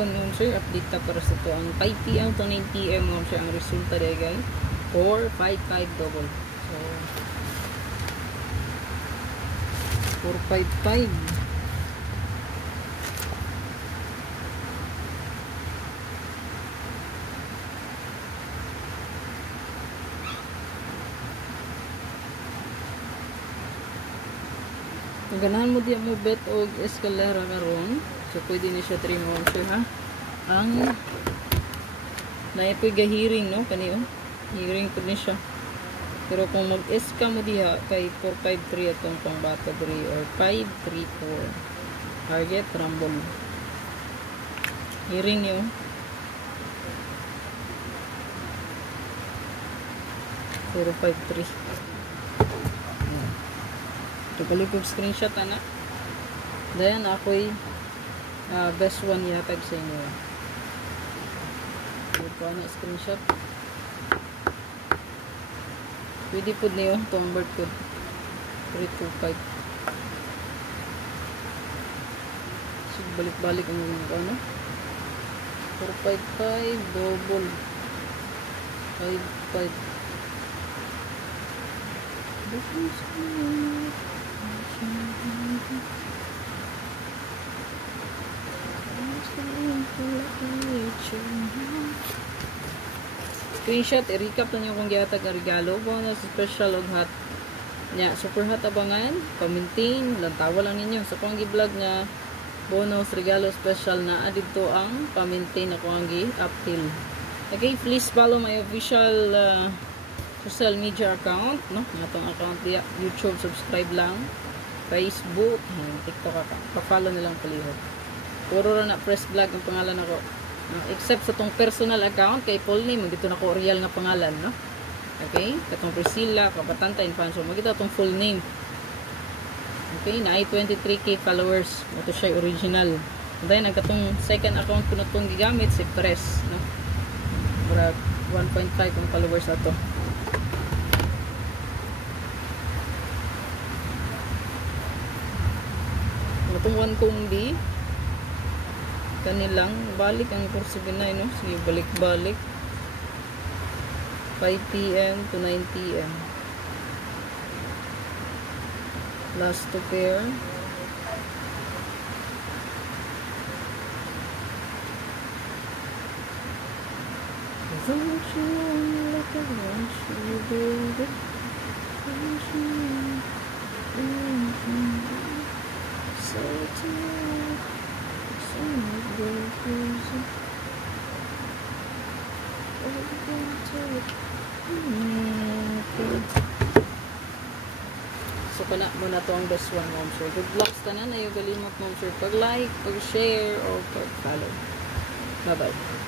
hapon mo sir, update ta para sa to ang 5 PM to 9 PM mo sir ang resulta day guys. 455 double. So 455. Ganahan mo di mo bet og escalera karon. So pwede ni siya 3 mo sir ha. Ang naipoy gahiring no kaniyo. Hearing po ni siya. Pero kung mag-eska mo diha kay 453 atong pangbata 3 or 534. Target rumble. Hearing niyo. Pero 53. Tukulig ko screenshot ana. Dayan ako'y best one yatag sa inyo. Ito na screenshot. Pwede po niyo itong bird code 325. So balik-balik ang mga ano. 455 double 55. Screenshot, i-recap na nyo kung gihatag ang regalo. Bonus, special, og hot. Nya, super hot abangan. Pa-maintain, lantawa lang ninyo. Sa kung gi-vlog nga, bonus, regalo, special na. Dito ang pa-maintain ako ang gi-uphill. Okay, please follow my official social media account. No? Itong account diya. YouTube, subscribe lang. Facebook, TikTok account. Pa-follow nilang palihog. Puro na press vlog ang pangalan ako. Except sa tong personal account kay full name dito na ko real nga pangalan no. Okay, katong Priscilla Kapatanta Infanso magita tong full name. Okay, na 23k followers mo to siya original. Then ang katong second account ko na tong gigamit si Press no. Para 1.5 ang followers ato. Itong one kong di kanilang balik ang 479 no. Sige balik-balik 5 PM to 9 PM last to pair so kana mo na to ang best one mom sir. Good luck tanan ayo galimot mom sir pag like, pag share or pag follow. Bye bye.